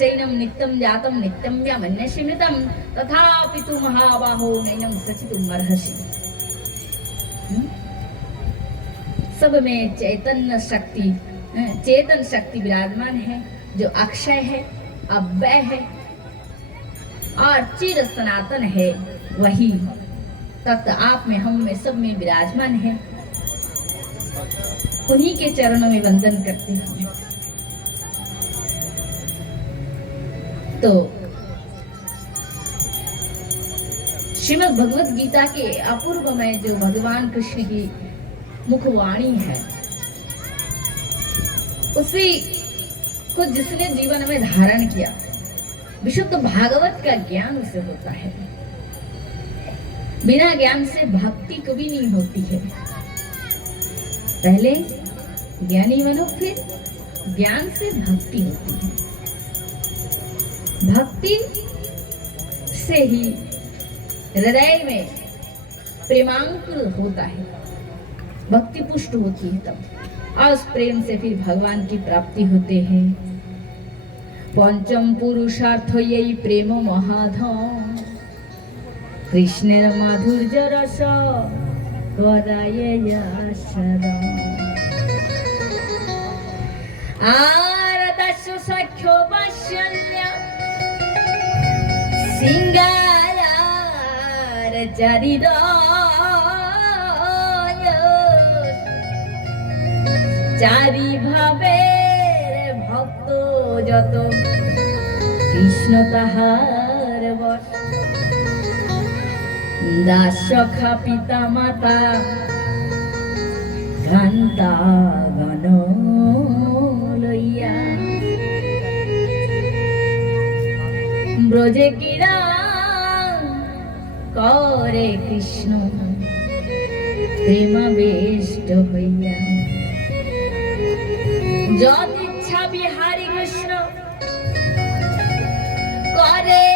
चैनम नित्यम जातम नित्यम व्यामन्यसिमृतम तथापि तु महाबाहो नैनम सचितुमर्हसि। सब में चेतन शक्ति विराजमान है, जो अक्षय है, अव्यय है और चिर सनातन है। वही तत्व आप में, हम में, सब में विराजमान है। उन्हीं के चरणों में वंदन करते हैं। तो श्रीमद् भगवत गीता के अपूर्व में जो भगवान कृष्ण की मुखवाणी है, उसी को जिसने जीवन में धारण किया, विशुद्ध भागवत का ज्ञान उसे होता है। बिना ज्ञान से भक्ति कभी नहीं होती है। पहले ज्ञानी बनो, फिर ज्ञान से भक्ति होती है। भक्ति से ही हृदय में प्रेमांकुर होता है, भक्ति पुष्ट होती है तब, और उस प्रेम से फिर भगवान की प्राप्ति होते हैं। पंचम पुरुषार्थ यही प्रेम महाधम, कृष्णेर माधुर्य रस कराये आरदस्स सख्यो वात्सल्य सिंगार चारिदय चारि भावेर भक्त যত কৃষ্ণ তাহার বশ দাস সখা পিতা মাতা ঘণ্টা গণ লইয়া ব্রজে ক্রীড়া করে কৃষ্ণ প্রেমাবেষ্ট হইয়া যত ইচ্ছা বিহারী কৃষ্ণ করে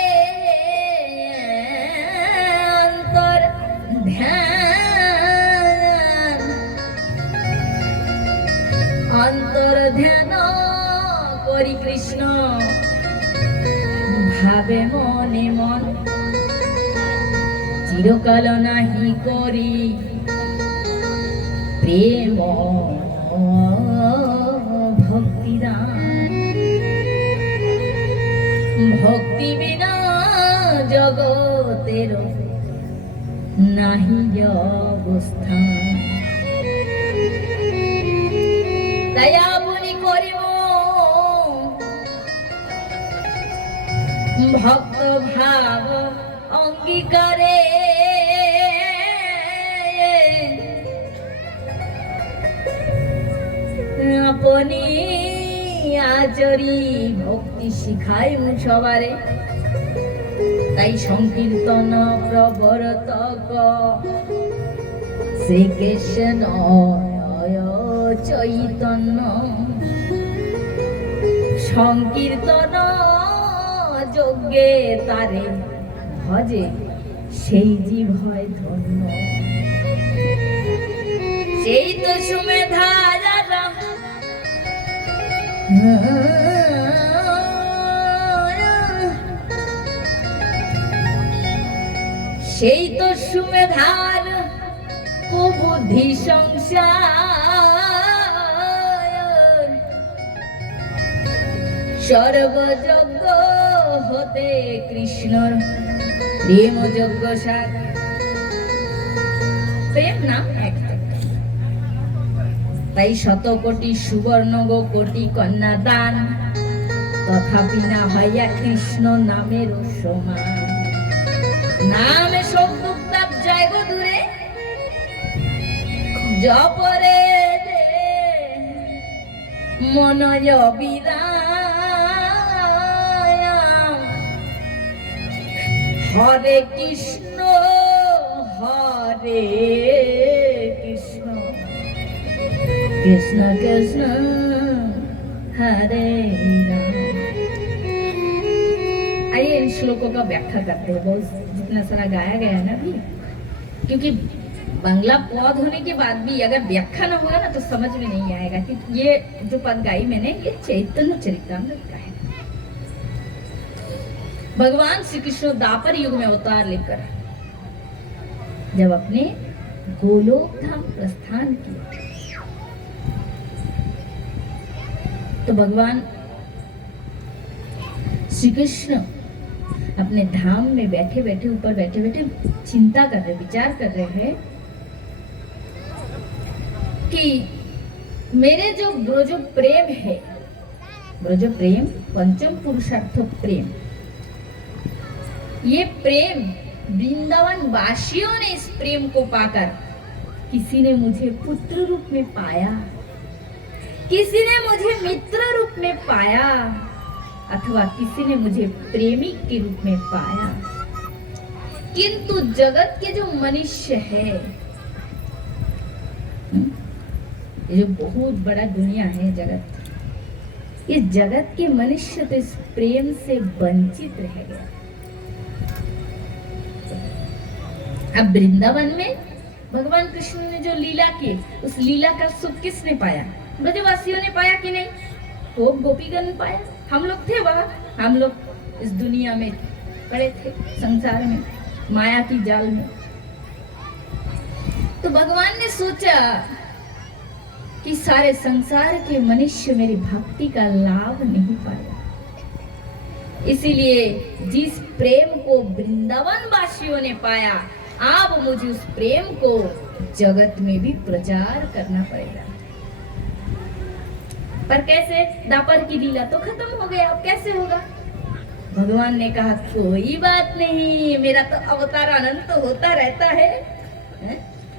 অন্তর ধ্যান অন্তর ধ্যান করি কৃষ্ণ ভাবে মনে মন চিরকাল নাহি করি প্রেম ভক্তি বিনা জগতের নাহি অবস্থান। দয়া বলি করিব ভক্ত ভাব অঙ্গীকারে আপনি আচরি ভক্তি শিখাই সবারে। তাই সংকীর্তন প্রবর্তক শ্রীকৃষ্ণ চৈতন্য সংকীর্তন যজ্ঞে তারে ভজে সেই জীব হয় ধন্য। সেই তো সুমেধা সেই তো সুমেধার কুবুদ্ধি সংসার সর্বযজ্ঞ হতে কৃষ্ণর প্রেম যজ্ঞ সার। প্রেম নাম এক, তাই শত কোটি সুবর্ণ গো কোটি কন্যা দান, তথাপি না হইয়া কৃষ্ণ নামের সমান। নামে সব দুঃখ তাপ যায় গো দূরে, জপরে মনয় বিদায়। হরে কৃষ্ণ হরে কৃষ্ণ कृष्ण कृष्ण हरे राम। आइए इन श्लोकों का व्याख्या करते हैं। बहुत जितना सारा गाया गया है ना भी, क्योंकि बांग्ला पद होने के बाद भी अगर व्याख्या ना होगा ना तो समझ में नहीं आएगा कि ये जो पद गाई मैंने ये चैतन्य चरितामृत का है। भगवान श्री कृष्ण द्वापर युग में अवतार लेकर जब अपने गोलोक धाम प्रस्थान किया तो भगवान श्री कृष्ण अपने धाम में बैठे बैठे ऊपर बैठे बैठे चिंता कर रहे, विचार कर रहे हैं कि मेरे जो ब्रज प्रेम है, ब्रज प्रेम पंचम पुरुषार्थ प्रेम, ये प्रेम वृंदावन वासियों ने इस प्रेम को पाकर किसी ने मुझे पुत्र रूप में पाया, किसी ने मुझे मित्र रूप में पाया, अथवा किसी ने मुझे प्रेमिक के रूप में पाया। किंतु जगत के जो मनुष्य है, ये जो बहुत बड़ा दुनिया है जगत, इस जगत के मनुष्य तो इस प्रेम से वंचित रह गया। अब वृंदावन में भगवान कृष्ण ने जो लीला की, उस लीला का सुख किसने पाया? ब्रजवासियों ने पाया कि नहीं? वो गोपीगण पाया। हम लोग थे वहां, हम लोग इस दुनिया में पड़े थे, संसार में, माया की जाल में। तो भगवान ने सोचा कि सारे संसार के मनुष्य मेरी भक्ति का लाभ नहीं पाया, इसीलिए जिस प्रेम को वृंदावन वासियों ने पाया, अब मुझे उस प्रेम को जगत में भी प्रचार करना पड़ेगा। पर कैसे? द्वापर की लीला तो खत्म हो गया, अब कैसे होगा? भगवान ने कहा कोई बात नहीं, मेरा तो अवतार अनंत होता रहता है,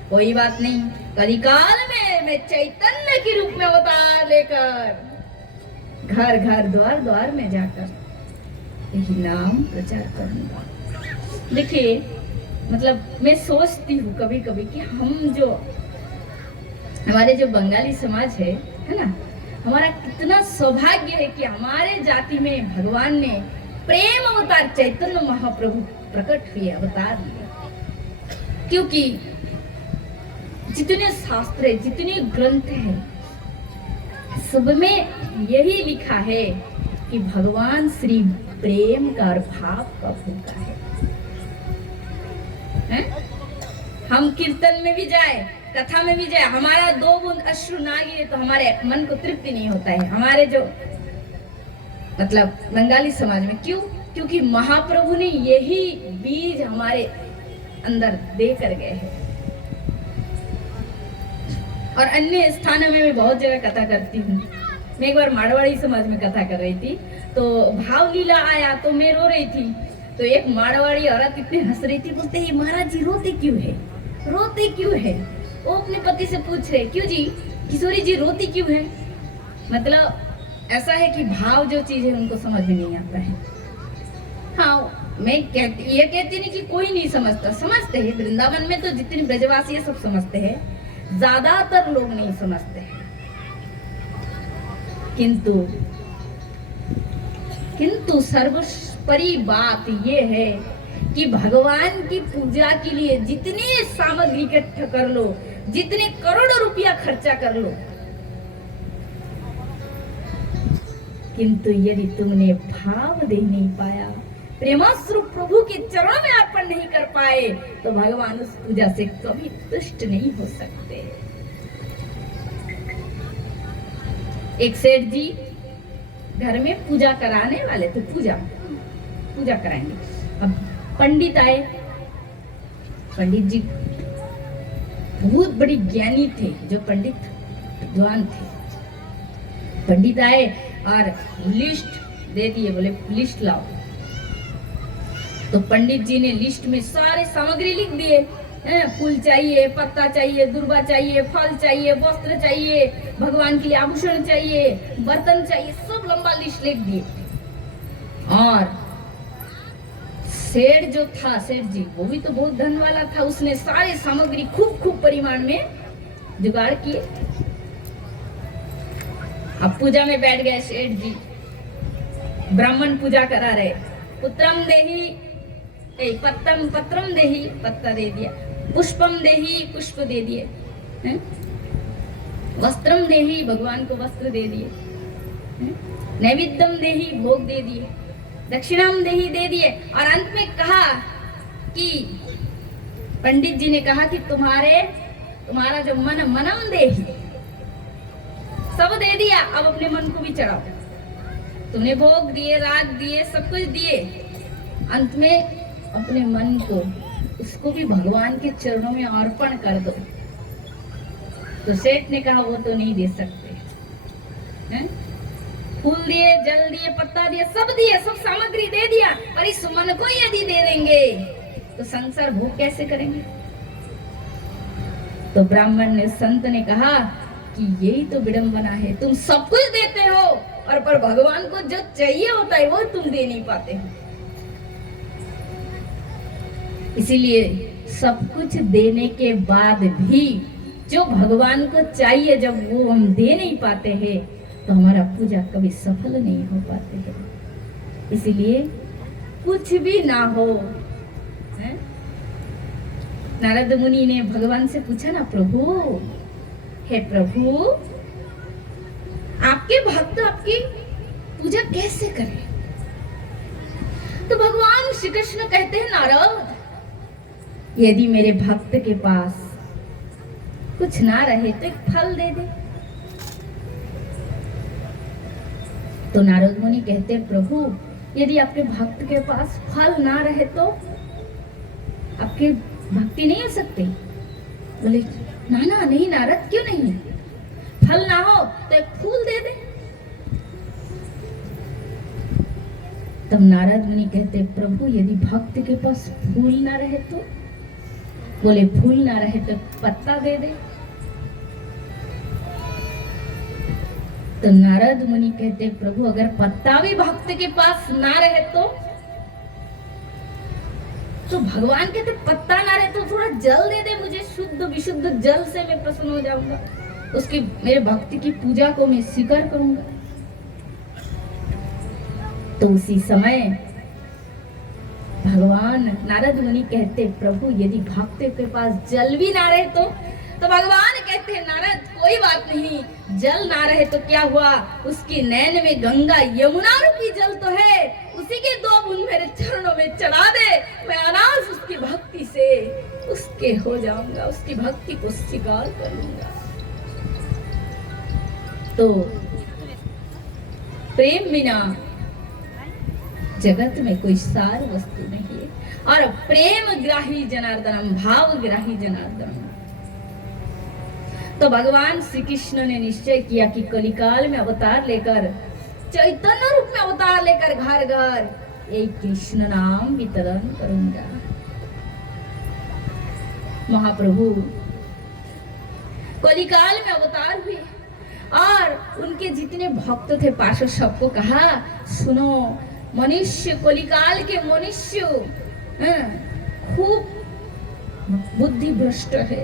कोई बात नहीं। कलिकाल में मैं चैतन्य के रूप में अवतार लेकर घर घर द्वार द्वार में जाकर यही नाम प्रचार करूंगा। देखिए, मतलब मैं सोचती हूँ कभी कभी कि हम जो हमारे जो बंगाली समाज है ना, हमारा कितना सौभाग्य है कि हमारे जाति में भगवान ने प्रेम अवतार चैतन्य महाप्रभु प्रकट हुए, अवतार लिया। क्योंकि जितने शास्त्र है, जितने ग्रंथ हैं, सब में यही लिखा है कि भगवान श्री प्रेम का और भाव का भूखा है। हम कीर्तन में भी जाए, कथा में भी जाए, हमारा 2 बूंद अश्रु ना गिरे तो हमारे मन को तृप्ति नहीं होता है। हमारे जो मतलब बंगाली समाज में, क्यों? क्योंकि महाप्रभु ने यही बीज हमारे अंदर दे कर गए हैं। और अन्य स्थानों में मैं बहुत जगह कथा करती हूँ। मैं एक बार मारवाड़ी समाज में कथा कर रही थी, तो भाव लीला आया तो मैं रो रही थी। तो एक मारवाड़ी औरत इतनी हंस रही थी, बोलते हैं महाराज जी रोते क्यों है, रोते क्यों है? वो अपने पति से पूछ रहे, क्यों जी किशोरी जी रोती क्यों है? मतलब ऐसा है कि भाव जो चीज है उनको समझ में नहीं आता है। हाँ, मैं ये कहती नहीं कि कोई नहीं समझता, समझते हैं। वृंदावन में तो जितने ब्रजवासी है सब समझते हैं, ज्यादातर लोग नहीं समझते हैं। किंतु सर्वोपरि बात ये है कि भगवान की पूजा के लिए जितनी सामग्री इकट्ठा कर लो, जितने करोड़ों रुपया खर्चा कर लो, किंतु यदि तुमने भाव दे नहीं पाया, प्रेमास्वरूप प्रभु के चरणों में अर्पण नहीं कर पाए, तो भगवान उस पूजा से कभी तुष्ट नहीं हो सकते। एक सेठ जी घर में पूजा कराने वाले थे, पूजा कराएंगे। अब पंडित आए, पंडित जी बहुत बड़ी ज्ञानी थे, जो पंडित विद्वान थे। पंडित आए और लिस्ट दे दिए, बोले लिस्ट लाओ। तो पंडित जी ने लिस्ट में सारे सामग्री लिख दिए, फूल चाहिए, पत्ता चाहिए, दुर्वा चाहिए, फल चाहिए, वस्त्र चाहिए, भगवान के लिए आभूषण चाहिए, बर्तन चाहिए, सब लंबा लिस्ट लिख दिए। और सेठ जो था, सेठ जी वो भी तो बहुत धन वाला था, उसने सारे सामग्री खूब परिमाण में जुगाड़ किए। अब पूजा में बैठ गए सेठ जी, ब्राह्मण पूजा करा रहे। पुत्रम देही पत्रम देही, पत्ता दे दिया। पुष्पम देही, पुष्प दे दिए। वस्त्रम देही, भगवान को वस्त्र दे दिए। नैवेद्यम देही, भोग दे दिए। दक्षिणाम देही दे दिए और अंत में कहा कि पंडित जी ने कहा कि तुम्हारा जो मनम देही सब दे दिया, अब अपने मन को भी चढ़ाओ। तुमने भोग दिए, राग दिए, सब कुछ दिए, अंत में अपने मन को, उसको भी भगवान के चरणों में अर्पण कर दो। तो सेठ ने कहा वो तो नहीं दे सकते हैं? फूल दिए, जल दिए, पत्ता दिए, सब सामग्री दे दिया, पर इस मन को यदि दे देंगे तो संसार भोग कैसे करेंगे? तो ब्राह्मण ने, संत ने कहा कि यही तो विडंबना है, तुम सब कुछ देते हो और पर भगवान को जो चाहिए होता है वो तुम दे नहीं पाते हो। इसीलिए सब कुछ देने के बाद भी जो भगवान को चाहिए जब वो हम दे नहीं पाते हैं तो हमारा पूजा कभी सफल नहीं हो पाते हैं। इसीलिए कुछ भी ना हो, है? नारद मुनि ने भगवान से पूछा ना, प्रभु, हे प्रभु, आपके भक्त आपकी पूजा कैसे करें? तो भगवान श्री कृष्ण कहते हैं, नारद, यदि मेरे भक्त के पास कुछ ना रहे तो एक फल दे दे। तो नारद मुनि कहते हैं, प्रभु, यदि आपके भक्त के पास फल ना रहे तो आपकी भक्ति नहीं हो सकती। बोले, ना नहीं नारद, क्यों नहीं? फल ना हो तो एक फूल दे दे। तब नारद मुनि कहते, प्रभु, यदि भक्त के पास फूल ना रहे तो? बोले, फूल ना रहे तो पत्ता दे दे। तो नारद मुनि कहते, प्रभु, अगर पत्ता भी भक्त के पास ना रहे तो भगवान कहते, पत्ता ना रहे तो थोड़ा जल दे दे मुझे, शुद्ध विशुद्ध जल से मैं प्रसन्न हो जाऊंगा, उसकी मेरे भक्ति की पूजा को मैं स्वीकार करूंगा। तो उसी समय भगवान, नारद मुनि कहते, प्रभु, यदि भक्त के पास जल भी ना रहे तो भगवान कहते हैं, नारद, कोई बात नहीं, जल ना रहे तो क्या हुआ, उसकी नैन में गंगा यमुना रूपी जल तो है, उसी के 2 बूंद मेरे चरणों में चढ़ा दे, मैं अनाज उसकी भक्ति से उसके हो जाऊंगा, उसकी भक्ति को स्वीकार करूंगा। तो प्रेम बिना जगत में कोई सार वस्तु नहीं है, और प्रेम ग्राही जनार्दनम, भाव ग्राही जनार्दनम। तो भगवान श्री कृष्ण ने निश्चय किया कि कलिकाल में अवतार लेकर, चैतन्य रूप में अवतार लेकर घर घर एक कृष्ण नाम वितरण करूंगा। महाप्रभु कलिकाल में अवतार हुए और उनके जितने भक्त थे पार्षद सबको कहा, सुनो, मनुष्य, कलिकाल के मनुष्य खूब बुद्धि भ्रष्ट है,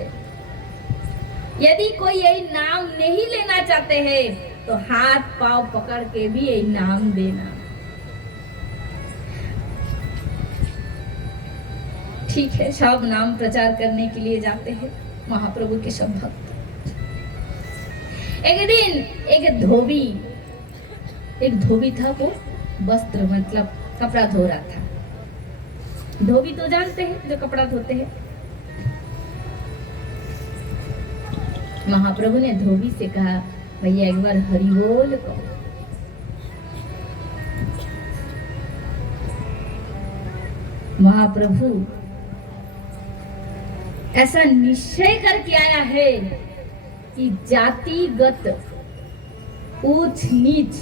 यदि कोई यही नाम नहीं लेना चाहते हैं तो हाथ पांव पकड़ के भी यही नाम देना। ठीक है, सब नाम प्रचार करने के लिए जाते हैं महाप्रभु के सब भक्त। एक दिन एक धोबी था, वो वस्त्र मतलब कपड़ा धो रहा था। धोबी तो जानते हैं जो कपड़ा धोते हैं। महाप्रभु ने धोबी से कहा, भैया एक बार हरि बोल कहो। महाप्रभु ऐसा निश्चय करके आया है कि जातिगत ऊंच नीच,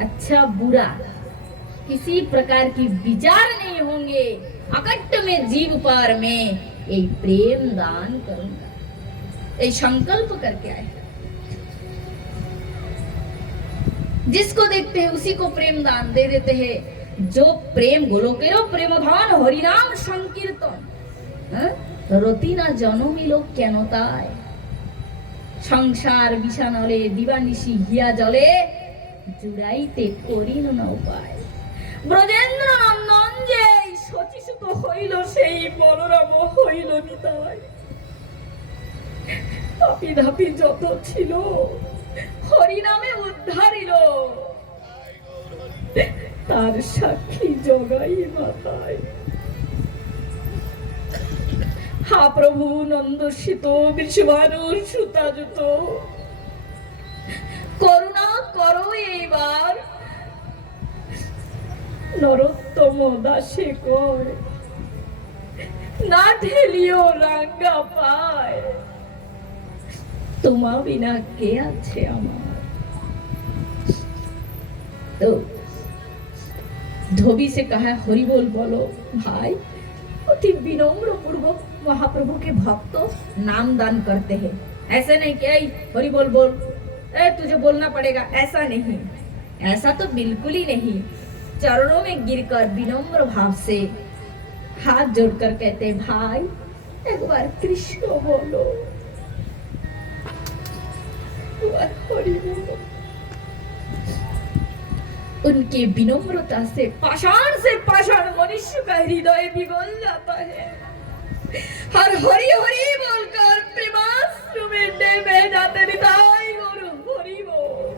अच्छा बुरा किसी प्रकार की विचार नहीं होंगे। अकट्ट में जीव पार में ये प्रेम दान करूंगा, ये संकल्प करके आए। जिसको देखते हैं उसी को प्रेम दान दे देते हैं। जो प्रेम गोलोकेरो प्रेम धान हरिनाम संकीर्तन रति ना जनमिलो केन ताय संसार बिछानले दिवानिशी हिया जले जुड़ाइते करिन ना उपाय ब्रजेंद्र नंदन जे सचिसुत हইল সেই বলরাম হইল নিতাই পাপি ধাপি যত ছিল হরি নামে উদ্ধারিল তার সাক্ষী জগাই মাতায়। হা প্রভু নন্দশিত বিশ্বভানুর সুতাযুত, করুণা করো এইবার, নরোত্তম দাসে কয় না ঠেলিও রাঙ্গা পায়, তোমা বিনা কে আছে আমার। तो धोबी से कहा हरि बोल बोलो भाई। अति विनम्र पूर्वक महाप्रभु के भक्त नाम दान करते हैं, ऐसे नहीं कि हरि बोल बोल तुझे बोलना पड़ेगा, ऐसा नहीं, ऐसा तो बिल्कुल ही नहीं। चरणों में गिरकर विनम्र भाव से हाथ जोड़कर कहते भाई एक बार कृष्ण बोलो, एक बार हरि बोलो। उनके विनम्रता से पाषाण मनुष्य का हृदय पिघल जाता है। हर हरि हरि बोलकर प्रेमाश्रु में बह जाते निताई और हरि बोल।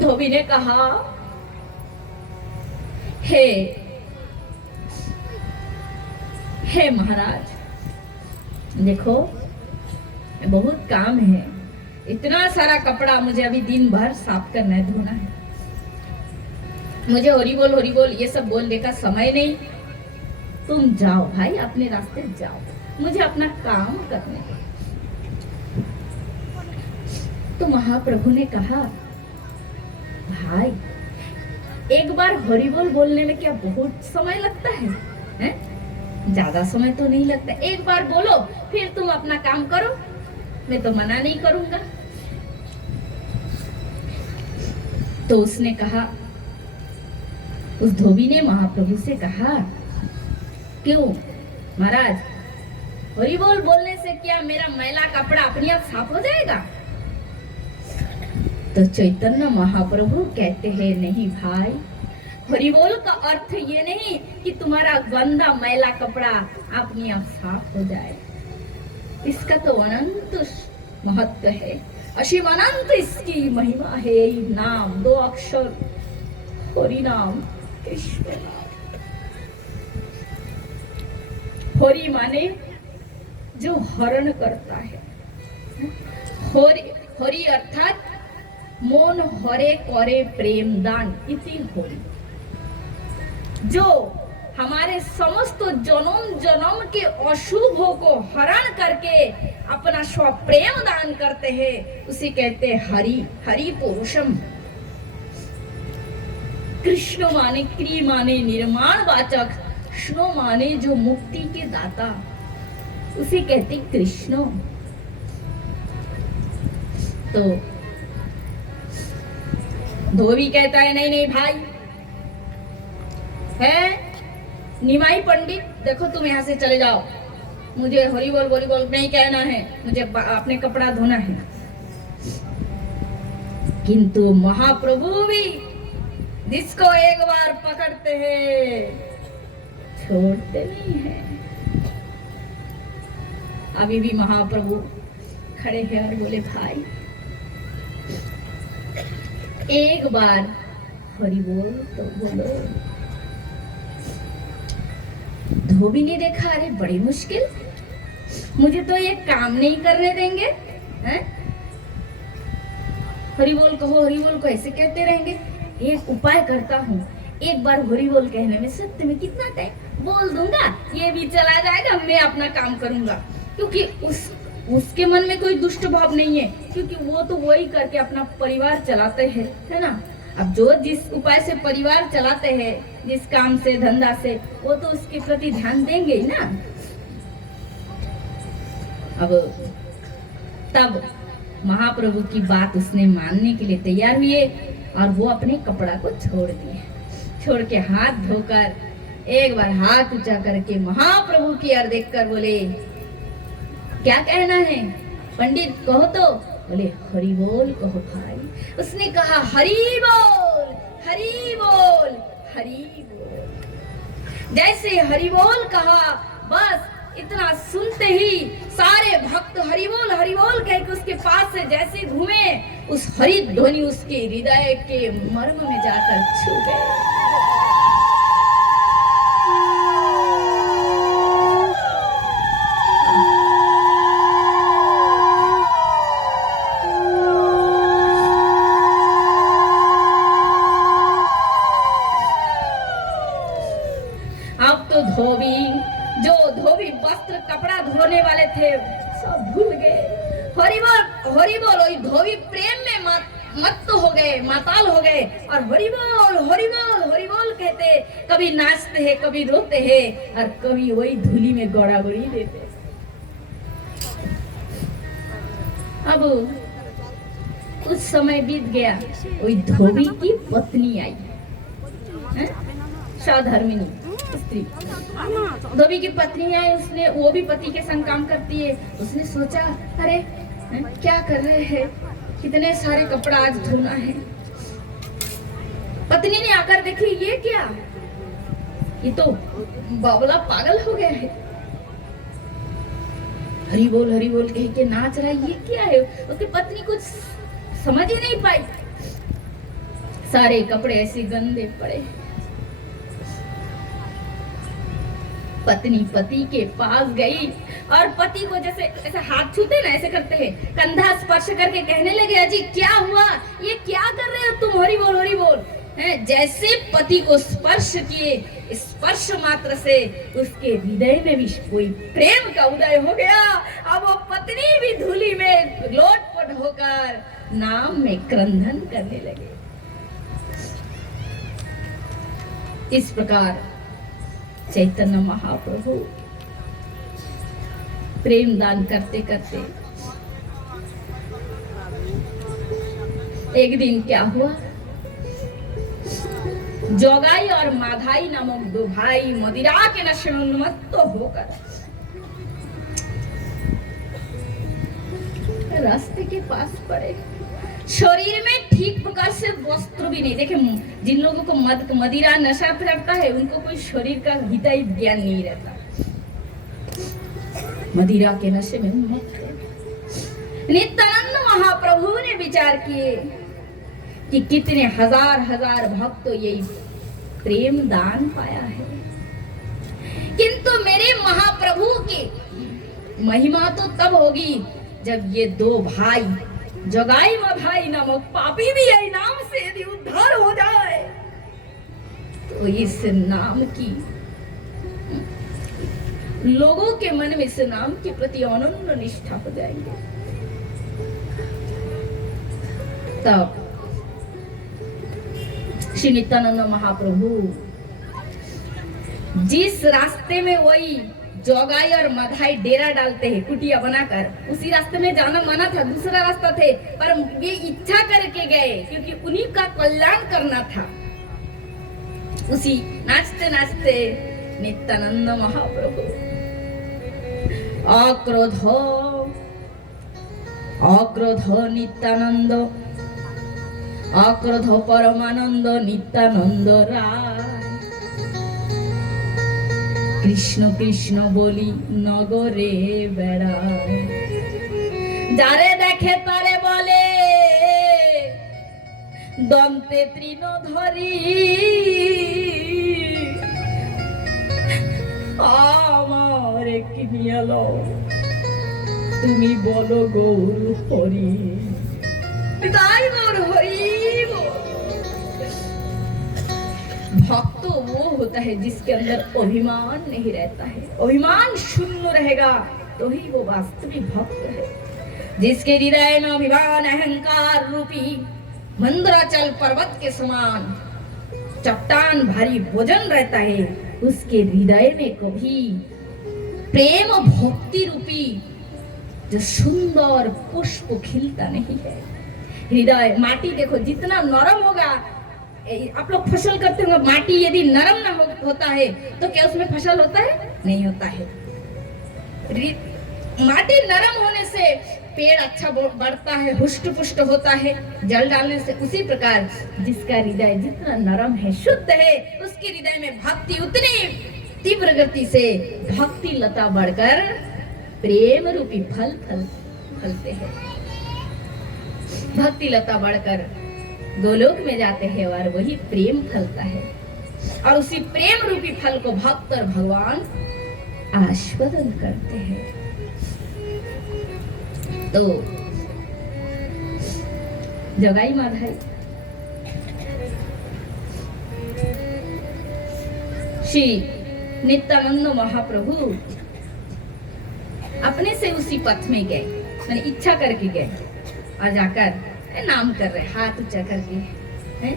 धोबी ने कहा हे महाराज, देखो बहुत काम है, इतना सारा कपड़ा मुझे अभी दिन भर साफ करना है, धोना है, मुझे हरि बोल ये सब बोलने का समय नहीं। तुम जाओ भाई, अपने रास्ते जाओ, मुझे अपना काम करने दो। तो महाप्रभु ने कहा भाई एक बार हरि बोल बोलने में क्या बहुत समय लगता है, हैं? ज्यादा समय तो नहीं लगता, एक बार बोलो फिर तुम अपना काम करो, मैं तो मना नहीं करूंगा। तो उसने कहा, उस धोबी ने महाप्रभु से कहा क्यों महाराज, हरि बोल बोलने से क्या मेरा मैला कपड़ा अपने आप साफ हो जाएगा? तो चैतन्य महाप्रभु कहते हैं नहीं भाई, हरि बोल का अर्थ ये नहीं कि तुम्हारा गंदा मैला कपड़ा अपने आप साफ हो जाए, इसका तो अनंत महत्व है, असीम अनंत इसकी महिमा है। नाम 2 अक्षर हरि नाम कृष्ण नाम। हरि माने जो हरण करता है, हरि अर्थात मन हरे करे प्रेम दान इति हरि, जो हमारे समस्त जन्म जन्म के अशुभों को हरण करके अपना स्वप्रेम दान करते हैं, उसे कहते हैं हरि। हरि पुरुषम। कृष्ण माने क्री माने निर्माण वाचक, कृष्ण माने जो मुक्ति के दाता, उसे कहते कृष्ण। तो धोबी कहता है नहीं नहीं भाई, है निमाई पंडित, देखो तुम यहाँ से चले जाओ, मुझे हरि बोल नहीं कहना है, मुझे अपने कपड़ा धोना है। किंतु महाप्रभु भी जिसको एक बार पकड़ते हैं छोड़ते नहीं हैं। अभी भी महाप्रभु खड़े हैं और बोले भाई एक बार हरि बोल तो बोलो। धोबी ने देखा अरे बड़ी मुश्किल, मुझे तो ये काम नहीं करने देंगे, हैं? हरि बोल कहो ऐसे कहते रहेंगे। एक उपाय करता हूँ, एक बार हरि बोल कहने में सत्य में कितना टाइम बोल दूंगा, ये भी चला जाएगा, मैं अपना काम करूंगा, क्योंकि उसके मन में कोई दुष्ट भाव नहीं है, क्योंकि वो तो वही करके अपना परिवार चलाते हैं, है ना। अब जो जिस उपाय से परिवार चलाते हैं, जिस काम से धंधा से, वो तो उसके प्रति ध्यान देंगे ही ना। अब तब महाप्रभु की बात उसने मानने के लिए तैयार हुए और वो अपने कपड़ा को छोड़ दिए, छोड़ के हाथ धोकर एक बार हाथ ऊंचा करके महाप्रभु की ओर देखकर बोले क्या कहना है पंडित, कहो तो। बोले हरि बोल कहो भाई। उसने कहा हरि बोल हरि बोल हरि बोल। जैसे हरि बोल कहा, बस इतना सुनते ही सारे भक्त हरि बोल कह के उसके पास से जैसे घूमे उस हरित ध्वनि उसके हृदय के मर्म में जाकर छू गए। अब तो धोबी वस्त्र कपड़ा धोने वाले थे सब भूल गए। हरि बोल वही धोबी प्रेम में मत्त हो गए, माताल हो गए और हरि बोल कहते, कभी नाचते हैं, कभी रोते हैं और कभी वही धूली में गड़ागड़ी देते। अब कुछ समय बीत गया, वही धोबी की पत्नी आई, साधर्मिनी स्त्री। धोबी की पत्नी आई, उसने वो भी पति के संग काम करती है। उसने सोचा अरे क्या कर रहे हैं, कितने सारे कपड़ा आज धोना है। पत्नी ने आकर देखी, ये क्या, ये तो बावला पागल हो गया है। हरि बोल कह के नाच रहा है, ये क्या है। उसकी पत्नी कुछ समझ ही नहीं पाई, सारे कपड़े ऐसे गंदे पड़े। पत्नी पति के पास गई और पति को जैसे ऐसे हाथ छूते ना, ऐसे करते हैं, कंधा स्पर्श करके कहने लगे, अजी क्या हुआ, ये क्या कर रहे हो तुम, हरि बोल हैं। जैसे पति को स्पर्श किए, स्पर्श मात्र से उसके हृदय में भी कोई प्रेम का उदय हो गया। अब वो पत्नी भी धूली में लोटपोट होकर नाम में क्रंदन करने लगे। इस प्रकार चैतन्य महाप्रभु प्रेम दान करते करते एक दिन क्या हुआ, जोगाई और माधाई नामक दो भाई मदिरा के नशे में उन्मत्त होकर रास्ते के पास पड़े। शरीर में ठीक प्रकार से वस्त्र भी नहीं। देखे, जिन लोगों को मदिरा नशा करता है उनको कोई शरीर का हिताई ज्ञान नहीं रहता। मदिरा के नशे में नित्यानंद महाप्रभु ने विचार किए कि कितने हजार भक्त यही प्रेम दान पाया है, किंतु मेरे महाप्रभु की महिमा तो तब होगी जब ये दो भाई जोगाई माधाई नामक पापी भी यही नाम से यदि उद्धार हो जाए तो इस नाम की लोगों के मन में इस नाम के प्रति अनन्य निष्ठा हो जाएंगे। तब श्री नित्यानंद महाप्रभु जिस रास्ते में वही जोगाई और मधाई डेरा डालते हैं कुटिया बनाकर, उसी रास्ते में जाना मना था, दूसरा रास्ता थे, पर वे इच्छा करके गए क्योंकि उन्हीं का कल्याण करना था। उसी नाचते नाचते नित्यानंद महाप्रभु अक्रोध नित्यानंद, अक्रोध परमानंद नित्यानंद राय, कृष्ण कृष्ण बोली नगरे बेड़ाय, जारे देखे तारे बोले दंते तृण धरी, आमारे किनिया लो तुमी बोलो गौर हरि, पिताई गौर हरि। भक्त वो होता है जिसके अंदर अभिमान नहीं रहता है। अभिमान शून्य रहेगा तो ही वो वास्तविक भक्त है। जिसके हृदय में अभिमान अहंकार रूपी मंदराचल पर्वत के समान चट्टान भारी भोजन रहता है, उसके हृदय में कभी प्रेम भक्ति रूपी जो सुंदर पुष्प खिलता नहीं है। हृदय माटी देखो जितना नरम होगा, आप लोग फसल करते होंगे, माटी यदि नरम ना होता है तो क्या उसमें फसल होता है? नहीं होता है। माटी नरम होने से पेड़ अच्छा बढ़ता है, हुष्ट पुष्ट होता है, जल डालने से। उसी प्रकार जिसका हृदय जितना नरम है, शुद्ध है, उसके हृदय में भक्ति उतनी तीव्र गति से भक्ति लता बढ़कर प्रेम रूपी फल फलते हैं। भक्ति लता बढ़कर गोलोक में जाते हैं और वही प्रेम फलता है, और उसी प्रेम रूपी फल को भक्त और भगवान आस्वादन करते हैं। तो जगाई माधाई श्री नित्यानंद महाप्रभु अपने से उसी पथ में गए, मैंने इच्छा करके गए और जाकर नाम कर रहे, हाथ ऊंचा करके हैं,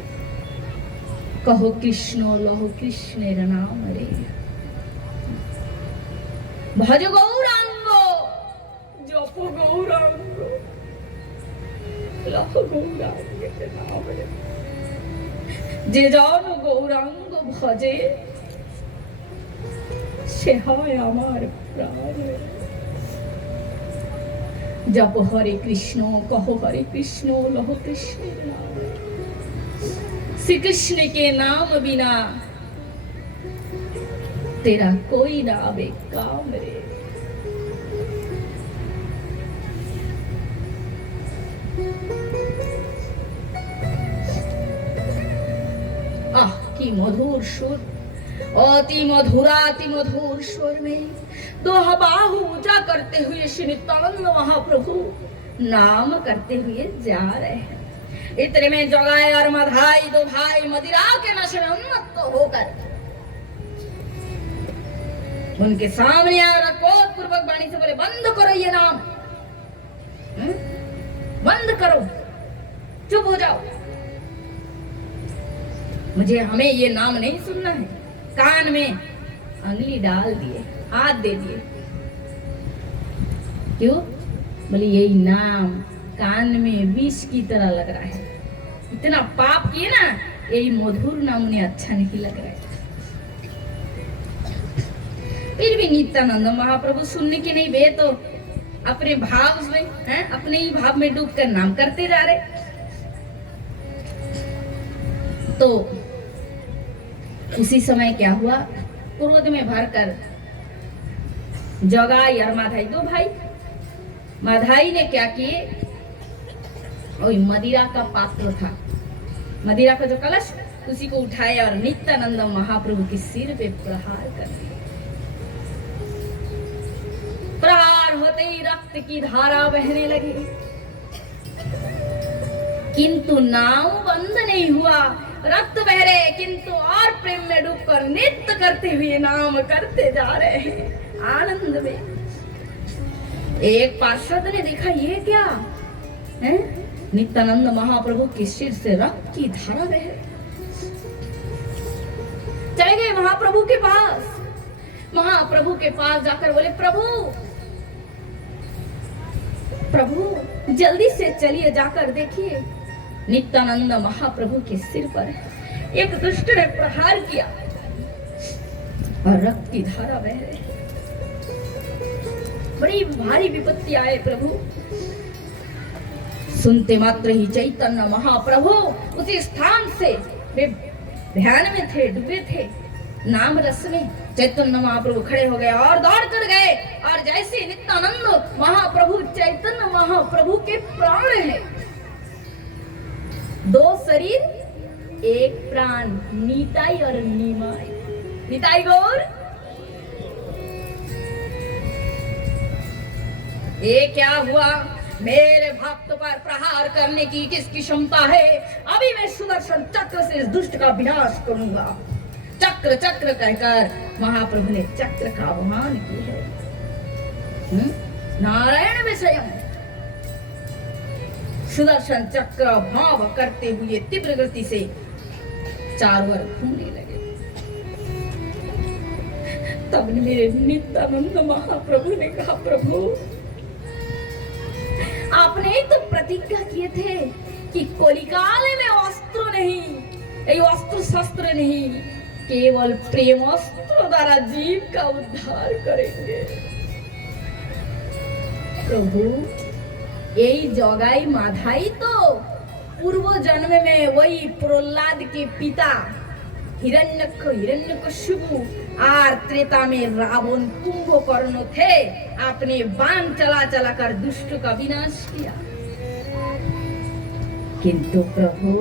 कहो कृष्णो लहो कृष्ण नाम रे, भज गौरांगो जपो गौरांगो लहो गौरांग नाम रे, जे जानो गौरांग भजे से হয় আমার প্রাণ। जप हरे कृष्ण कहो हरे कृष्ण लहो कृष्ण नाम, श्री कृष्ण के नाम बिना तेरा कोई ना आवे काम रे। आह की मधुर सुर, अति मधुराति मधुर स्वर में दोहा बाहु ऊंचा करते हुए श्री नित्यानंद महाप्रभु नाम करते हुए जा रहे हैं। इतने में जगाए और माधाई दो भाई मदिरा के नशे में उन्मत्त होकर उनके सामने आकर क्रोध पूर्वक वाणी से बोले, बंद करो ये नाम, बंद करो, चुप हो जाओ, मुझे हमें ये नाम नहीं सुनना है। कान में अंगली डाल दिए, हाथ दे दिए, क्यों? बोले यही नाम कान में विष की तरह लग रहा है, इतना पाप किए ना, यही मधुर नाम उन्हें अच्छा नहीं लग रहा है। फिर भी नित्यानंद महाप्रभु सुनने के नहीं बे, तो अपने भाव में हैं, अपने ही भाव में डूब कर नाम करते जा रहे। तो उसी समय क्या हुआ, क्रोध में भरकर जगाई और माधाई दो भाई, माधाई ने क्या किए, वही मदिरा का पात्र था, मदिरा का जो कलश, उसी को उठाया और नित्यानंद महाप्रभु के सिर पे प्रहार कर दिया। प्रहार होते ही रक्त की धारा बहने लगी, किंतु नाम बंद नहीं हुआ, रक्त बह रहे किंतु और प्रेम में डूबकर नृत्य करते हुए नाम करते जा रहे हैं आनंद में। एक पार्षद ने देखा, ये क्या है, नित्यानंद महाप्रभु के सिर से रक्त की धारा बह रही। चले गए महाप्रभु के पास, महाप्रभु के पास जाकर बोले, प्रभु प्रभु जल्दी से चलिए, जाकर देखिए नित्यानंद महाप्रभु के सिर पर एक दुष्ट ने प्रहार किया और रक्त की धारा बह रही। बड़ी भारी विपत्ति आए प्रभु। सुनते मात्र ही चैतन्य महाप्रभु उसी स्थान से वे ध्यान में थे, डूबे थे नाम रस में। चैतन्य महाप्रभु खड़े हो गए और दौड़ कर गए, और जैसे नित्यानंद महाप्रभु चैतन्य महाप्रभु के प्राण हैं, दो शरीर एक प्राण, नीताई और नीमाई, नीताई गौर। ये क्या हुआ, मेरे भक्त पर प्रहार करने की किसकी क्षमता है? अभी मैं सुदर्शन चक्र से इस दुष्ट का विनाश करूंगा। चक्र चक्र कहकर महाप्रभु ने चक्र का आह्वान किया है। नारायण विषय सुदर्शन चक्र भाव करते हुए तीव्र गति से चारों ओर घूमने लगे। तब मेरे नित्यानंद महाप्रभु ने कहा, प्रभु आपने ही तो प्रतिज्ञा किए थे कि कलिकाल में अस्त्र नहीं, ये अस्त्र शस्त्र नहीं, केवल प्रेम अस्त्र द्वारा जीव का उद्धार करेंगे। प्रभु यही जगाई माधाई तो पूर्व जन्म में वही प्रहलाद के पिता हिरण्यकशिपु और त्रेता में रावण कुंभकर्ण थे। आपने बाण चला चला कर दुष्ट का विनाश किया। किंतु प्रभु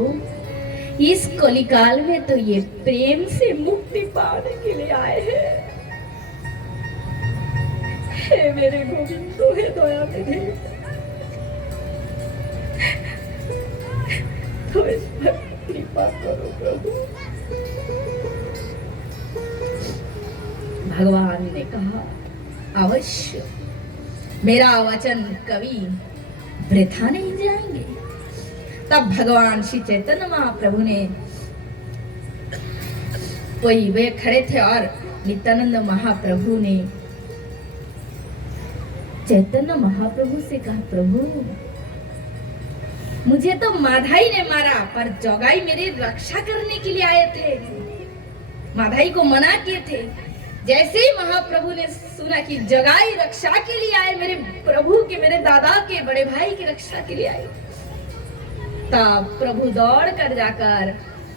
इस कलिकाल में तो ये प्रेम से मुक्ति पाने के लिए आए हैं। हे मेरे गोविंदो, हे दया निधि, तो इस पर कृपा करो प्रभु। भगवान ने कहा, अवश्य मेरा वचन कभी वृथा नहीं जाएंगे। तब भगवान श्री चैतन्य महाप्रभु ने, कोई वे खड़े थे और नित्यानंद महाप्रभु ने चैतन्य महाप्रभु से कहा, प्रभु मुझे तो माधाई ने मारा, पर जोगाई मेरी रक्षा करने के लिए आए थे। माधाई को मना किए थे। जैसे ही महाप्रभु ने सुना कि जगाई रक्षा के लिए आए, मेरे प्रभु के, मेरे दादा के, बड़े भाई की रक्षा के लिए आए, तब प्रभु दौड़ कर जाकर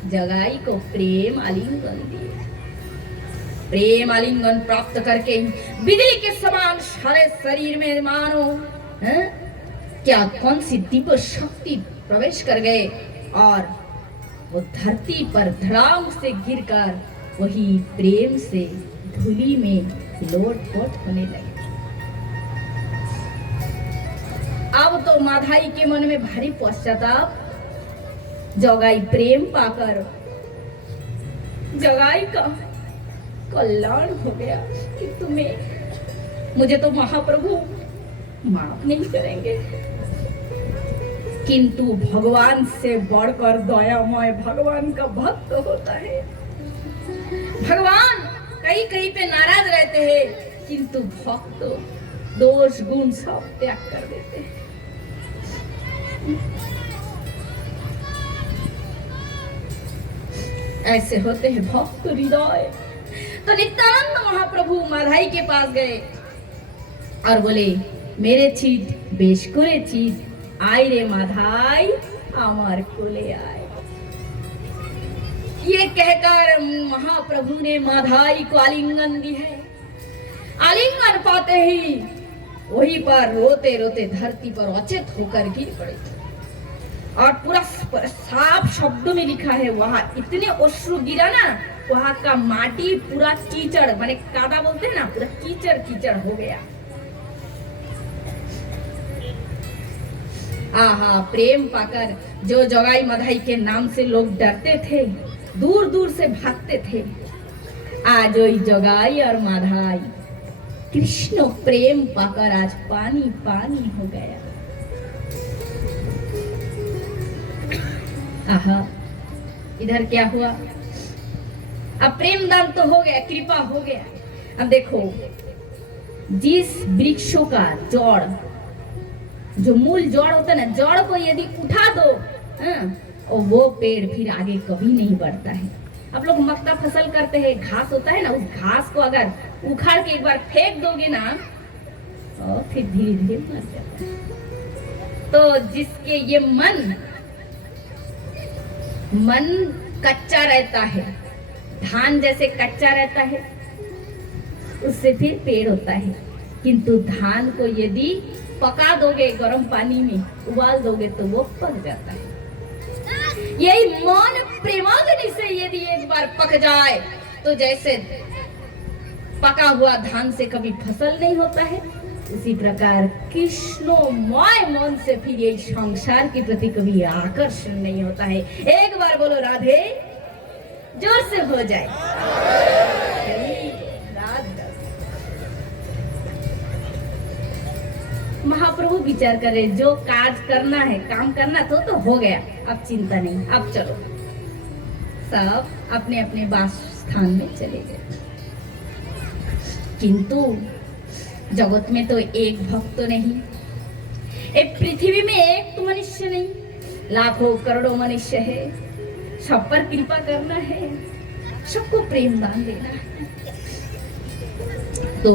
जगाई को प्रेम आलिंगन दिए। प्रेम आलिंगन प्राप्त करके बिजली के समान सारे शरीर में मानो क्या कौन सी दिव्य शक्ति प्रवेश कर गए और वो धरती पर धड़ाम से गिरकर वही प्रेम से धूली में लोट-पोट होने लगे। अब तो माधाई के मन में भारी पश्चाताप, जोगाई प्रेम पाकर जोगाई का कल्याण हो गया कि तुम्हें, मुझे तो महाप्रभु माफ नहीं करेंगे, किंतु भगवान से बढ़कर दयामय भगवान का भक्त होता है। भगवान कहीं कहीं पे नाराज रहते हैं, किंतु भक्त दोष गुण सब त्याग कर देते हैं। ऐसे होते हैं भक्त हृदय। तो नित्यानंद महाप्रभु माधाई के पास गए और बोले, मेरे चित बेश करे चित आय रे माधाई आमार कोले आए। ये कहकर महाप्रभु ने माधाई को आलिंगन दी है। आलिंगन पाते ही वहीं पर रोते रोते धरती पर अचेत होकर गिर पड़े और पूरा साफ शब्दों में लिखा है, वहां इतने अश्रु गिरा ना, वहां का माटी पूरा कीचड़, माने कादा बोलते हैं ना, पूरा कीचड़ कीचड़ हो गया। आहा, प्रेम पाकर जो जोगाई माधाई के नाम से लोग डरते थे, दूर दूर से भागते थे, आज वही जोगाई और माधाई कृष्ण प्रेम पाकर आज पानी पानी हो गया। आहा, इधर क्या हुआ? अब प्रेम दान तो हो गया, कृपा हो गया। अब देखो, जिस वृक्षों का जड़, जो मूल जड़ होता है ना, जड़ को यदि उठा दो और वो पेड़ फिर आगे कभी नहीं बढ़ता है। आप लोग मक्का फसल करते हैं, घास होता है ना, उस घास को अगर उखाड़ के एक बार फेंक दोगे ना, और फिर धीरे धीरे मर जाता है। तो जिसके ये मन कच्चा रहता है, धान जैसे कच्चा रहता है, उससे फिर पेड़ होता है। किंतु धान को यदि पका दोगे, गर्म पानी में उबाल दोगे, तो वो पक जाता है। यही मन प्रेमाग्नि से यदि एक बार पक जाए, तो जैसे पका हुआ धान से कभी फसल नहीं होता है, उसी प्रकार कृष्णमय मन से फिर ये संसार के प्रति कभी आकर्षण नहीं होता है। एक बार बोलो राधे, जोर से हो जाए। महाप्रभु विचार करे, जो काज करना है, काम करना तो हो गया, अब चिंता नहीं, अब चलो। सब अपने अपने वास स्थान में चले गए। किंतु जगत में तो एक भक्त तो नहीं, एक पृथ्वी में एक तो मनुष्य नहीं, लाखों करोड़ों मनुष्य है। सब पर कृपा करना है, सबको प्रेम दान देना है। तो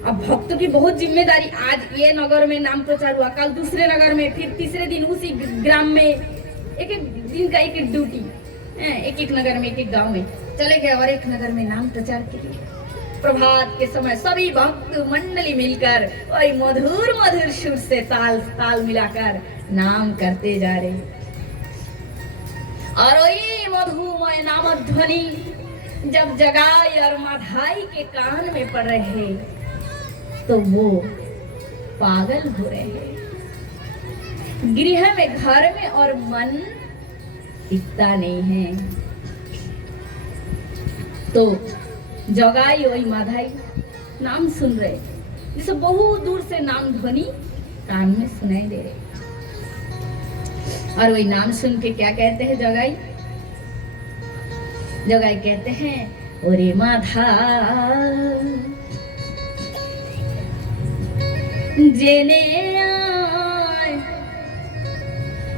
अब भक्त की बहुत जिम्मेदारी। आज ये नगर में नाम प्रचार हुआ, कल दूसरे नगर में, फिर तीसरे दिन उसी ग्राम में, एक एक दिन का एक एक ड्यूटी, एक एक नगर में, एक एक गांव में चले गए और एक नगर में नाम प्रचार के लिए। प्रभात के समय सभी भक्त मंडली मिलकर वही मधुर मधुर सुर से ताल ताल मिलाकर नाम करते जा रहे। और वही मधुमय नाम ध्वनि जब जगाई और माधाई के कान में पड़ रहे तो वो पागल हो रहे। गृह में, घर में और मन टिकता नहीं है। तो जगाई वही माधाई नाम सुन रहे, जिसे बहुत दूर से नाम ध्वनि कान में सुनाई दे रहे। और वही नाम सुन के क्या कहते हैं जगाई? जगाई कहते हैं, ओरे माधा जेने आय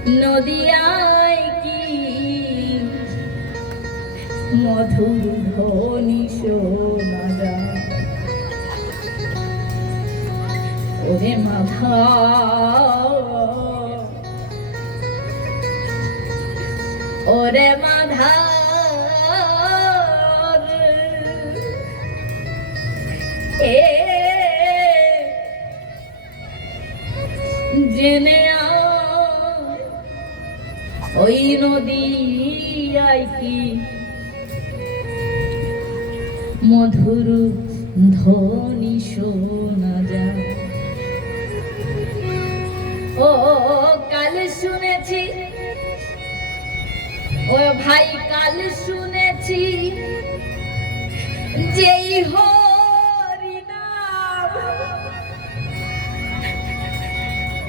नदियाय की मधुर ধ্বনি শোনা যায়। ওরে মাধা ওরে মাধা জেনে ওই নদীয়ায় কি মধুর ধ্বনি শোনা যায়। ও কাল শুনেছি, ও ভাই কাল শুনেছি যেই হরি নাম,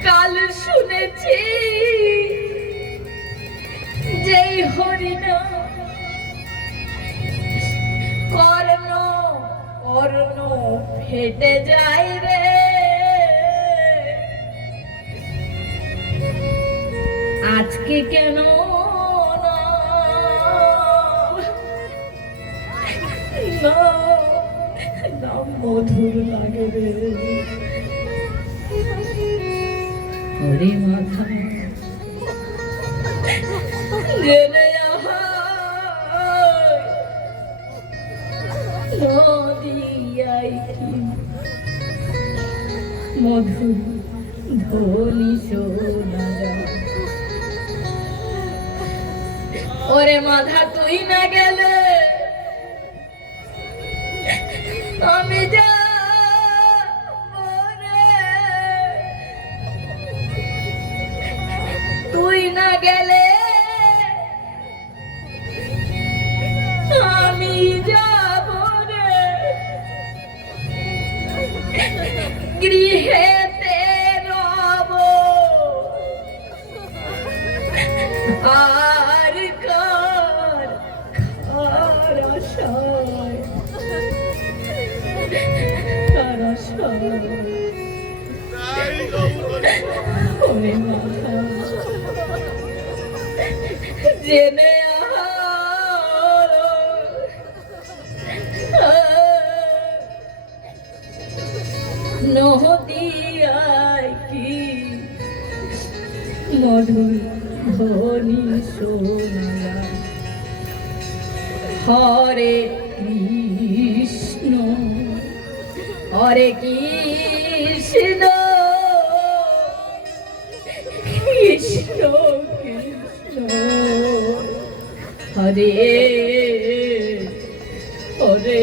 কাল শুনেছি যেই হরি নাম কর্ণ কর্ণ ফেটে যায় রে। আজকে কেন নাম মধুর লাগে রে। ওরে মাথা জেনে নদিয়ায় কি মধুর ধ্বনি শোনা যায়। ওরে মাথা তুই না গেলে আমি যাবো রে, তুই না গেলে আমি যাবো রে। গৃহেতে রব আর কার খার আশায় জেনে নদিয়ায় কি মধুর ধ্বনি শোনা যায়। হরে কৃষ্ণ হরে কৃষ্ণ কৃষ্ণ কৃষ্ণ হরে হরে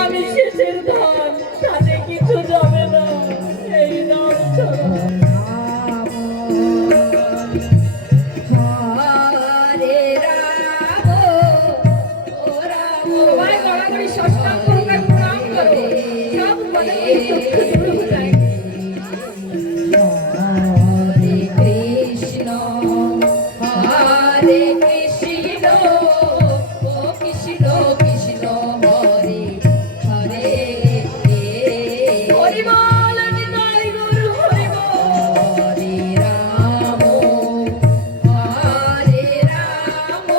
আমি শেষের ধন, সাথে কিছু যাবে না, এই নাম ছাড়া। সবাই গড়াগড়ি ষষ্ঠাঙ্গ করে প্রণাম করো, সব বদলের চক্ষু দূর হয়ে যায়। হরে কৃষ্ণ হরে কৃষ্ণ ও কৃষ্ণ কৃষ্ণ হরে হরে হরি বল নিতাই গৌর হরি বল। হরে রাম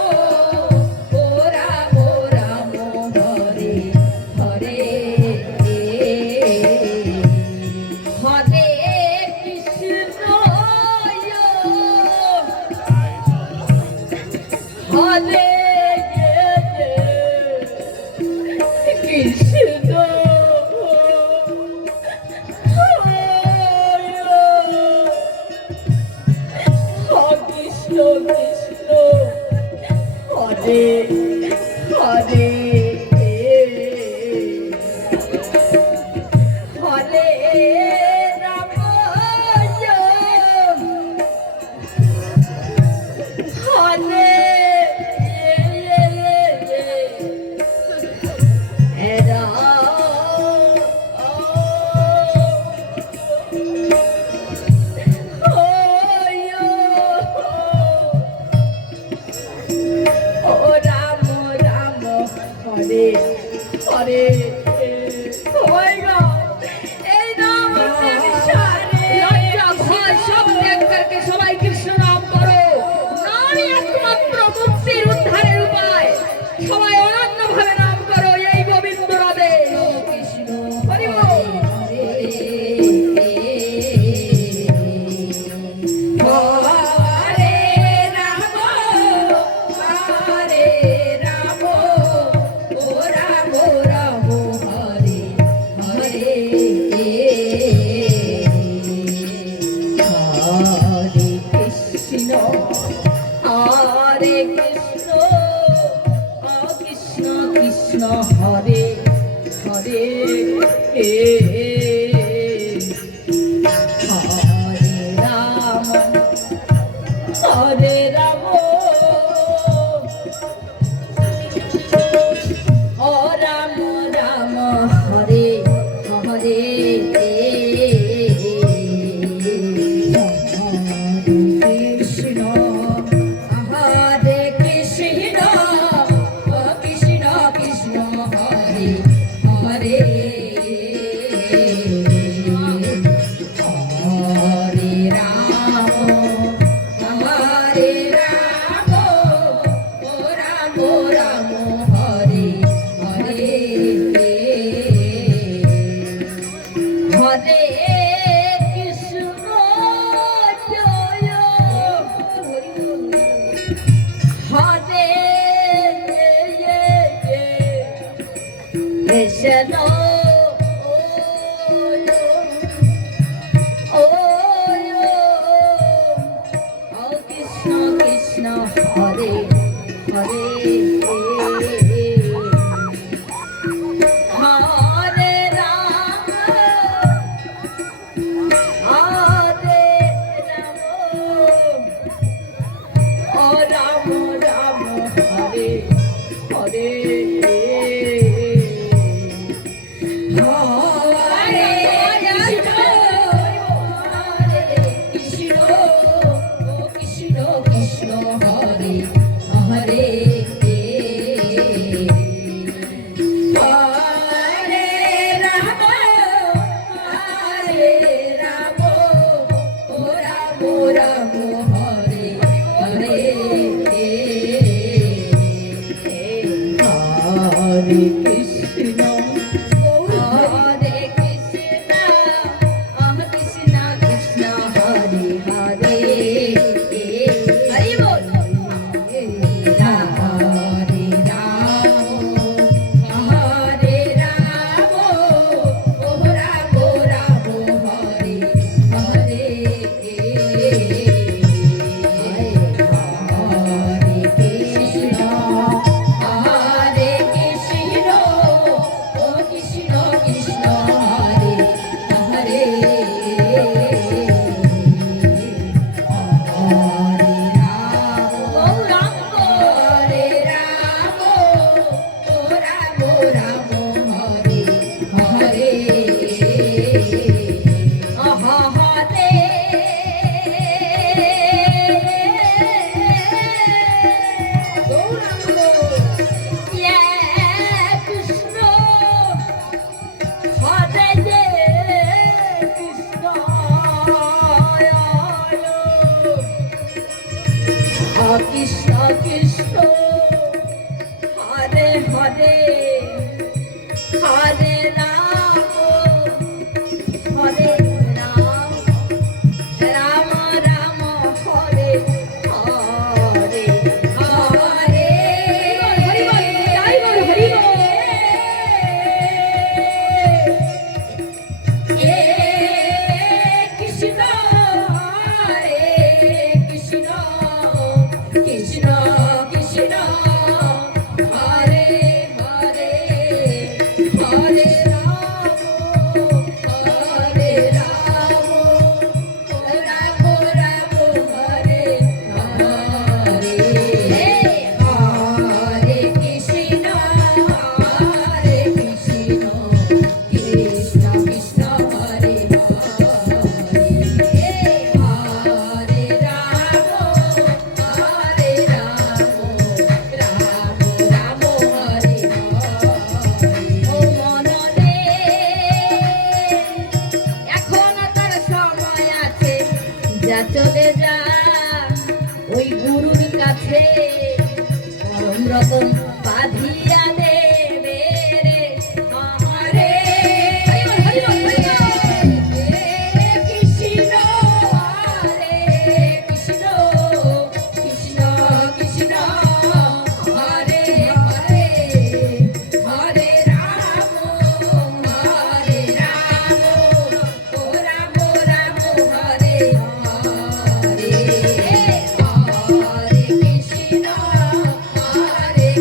ও রাম রাম হরে হরে হরে কৃষ্ণ হরে কৃষ্ণ কৃষ্ণ কৃষ্ণ হরে হরে হরে রাম হরে হরে হরে ওই গো, এই নাম से लज्जा भय सब त्याग करके सबाई कृष्ण नाम करो। नाम ही एकमात्र मुक्तिर उद्धारेर उपाय। सबाई अनन्य भावे नाम करो, এই গোবিন্দ রাধে কৃষ্ণ হরি বল। হরে রাম হরে রাম ও রাম রাম হরে হরে হরে কৃষ্ণ হরে কৃষ্ণ কৃষ্ণ কৃষ্ণ হরে হরে হরে রাম হরে রাম ও রাম রাম হরে হরে কৃষ্ণ হরে কৃষ্ণ কৃষ্ণ কৃষ্ণ হরে হরে হরে রাম ও রাম রাম হরে হরে হরে কৃষ্ণ জয় হরে কৃষ্ণ ও কৃষ্ণ কৃষ্ণ হরে হরে হরে রাম হরে রাম ও রাম রাম হরে হরে যা চলে যা ওই গুরুর কাছে পরম রতন বাঁধিয়া দেবে রে আমারে কৃষ্ণ হরে কৃষ্ণ কৃষ্ণ কৃষ্ণ হরে হরে হরে রাম ও রাম রাম হরে হরে হরে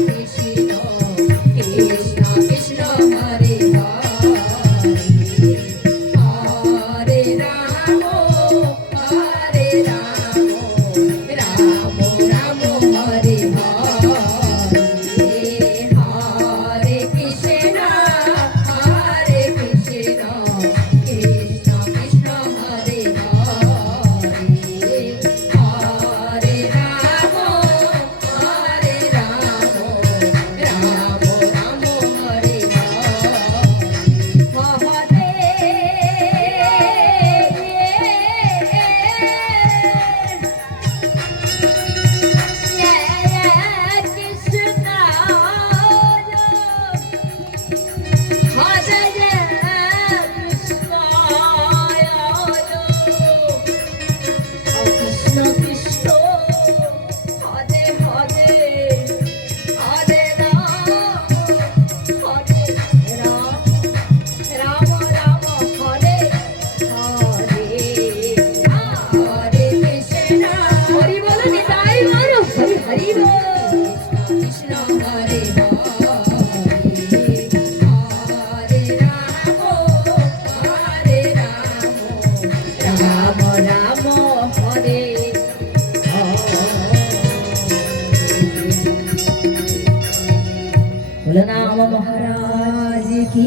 কৃষ্ণ কৃষ্ণ কৃষ্ণ হরে হরে রাম রাম রাম হরে হরে কৃষ্ণ কৃষ্ণ কৃষ্ণ হরে হরে রাম রাম রাম হরে কৃষ্ণ কৃষ্ণ হরে হরে হরে রাম রাম রাম হরে হরে হরে কৃষ্ণ হরি বল নিতাই গৌর হরি হরি বল কৃষ্ণ হরে হরে রাম রাম রাম হরে बोलो नाम महाराज की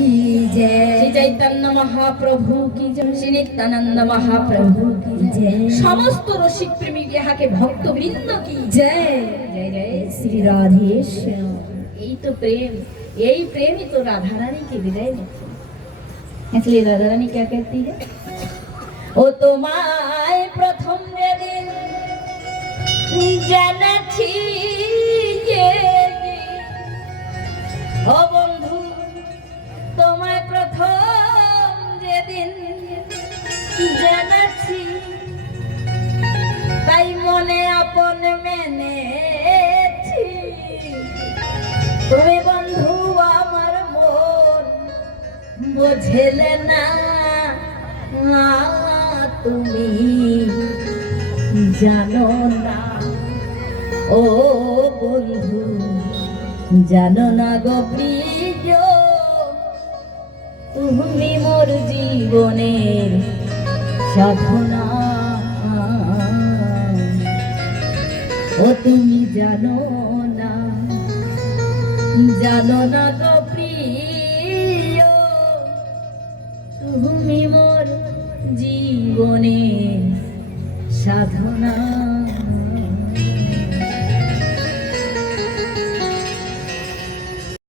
जय श्री चैतन्य महाप्रभु की जय श्री नित्यानंद महाप्रभु की जय समस्त रसिक प्रेमी যাহাকে ভক্তবৃন্দ কি জয় জয় জয় শ্রী রাধেশ্যাম এই তো प्रेम यही प्रेम ही तो राधा रानी की विदाई देती इसलिए राधा रानी क्या कहती है ও তোমায় প্রথম যেদিন জানাছি যে ও বন্ধু তোমায় প্রথম যেদিন জানাচ্ছি তাই মনে আপন মেনেছি তুমি বন্ধু আমার মন বুঝলে না তুমি জানো না ও বন্ধু জানো না গো প্রিয় তুমি মোর জীবনের সাধনা ও তুমি জানো না গো প্রিয় তুমি মোর